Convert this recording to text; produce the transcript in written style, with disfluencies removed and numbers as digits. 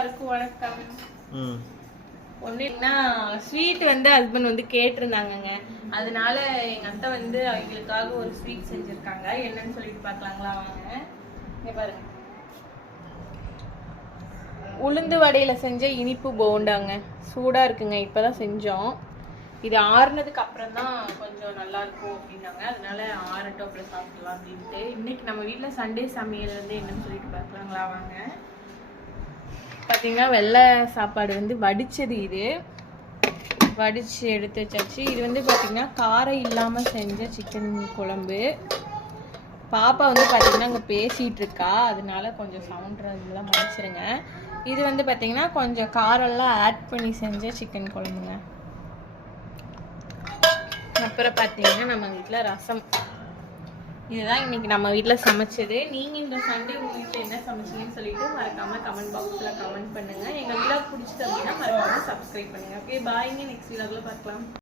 எல்லாருக்கும் வணக்கம். ஒன்றுன்னா ஸ்வீட் வந்து ஹஸ்பண்ட் வந்து கேட்டிருந்தாங்கங்க. அதனால எங்க அத்தை வந்து அவங்களுக்காக ஒரு ஸ்வீட் செஞ்சிருக்காங்க. என்னன்னு சொல்லிட்டு பார்க்கலாங்களா? வாங்க. இங்க பாருங்க, உளுந்து வடையில செஞ்ச இனிப்பு போண்டாங்க. சூடா இருக்குங்க. இப்பதான் செஞ்சோம். இது ஆறுனதுக்கு அப்புறம் தான் கொஞ்சம் நல்லா இருக்கும் அப்படின்னாங்க. அதனால ஆறட்டும் அப்புறம் சாப்பிடலாம் அப்படின்ட்டு. இன்னைக்கு நம்ம வீட்டில் சண்டே சமையல் வந்து என்னன்னு சொல்லிட்டு பார்க்கலாங்களா? வாங்க. பார்த்தீங்கன்னா வெள்ளை சாப்பாடு வந்து வடிச்சது. இது வடிச்சு எடுத்து வச்சாச்சு. இது வந்து பார்த்தீங்கன்னா காரம் இல்லாமல் செஞ்ச சிக்கன் குழம்பு. பாப்பா வந்து பார்த்தீங்கன்னா அங்கே பேசிகிட்டு இருக்கா, அதனால கொஞ்சம் சவுண்ட் இதெல்லாம் மறைச்சிருங்க. இது வந்து பார்த்தீங்கன்னா கொஞ்சம் காரெல்லாம் ஆட் பண்ணி செஞ்ச சிக்கன் குழம்புங்க. அப்புறம் பார்த்தீங்கன்னா நம்ம வீட்டில் ரசம். இதுதான் இன்னைக்கு நம்ம வீட்டில் சமைச்சது. நீங்கள் இந்த சண்டே உங்கள் வீட்டில் என்ன சமைச்சிங்கன்னு சொல்லிட்டு மறக்காமல் கமெண்ட் பாக்ஸில் கமெண்ட் பண்ணுங்கள். எங்கள் வீட்டில் பிடிச்சது அப்படின்னா மறக்காமல் சப்ஸ்கிரைப் பண்ணுங்கள். ஓகே, பாய்ங்க. நெக்ஸ்ட் வீடியோவில் பார்க்கலாம்.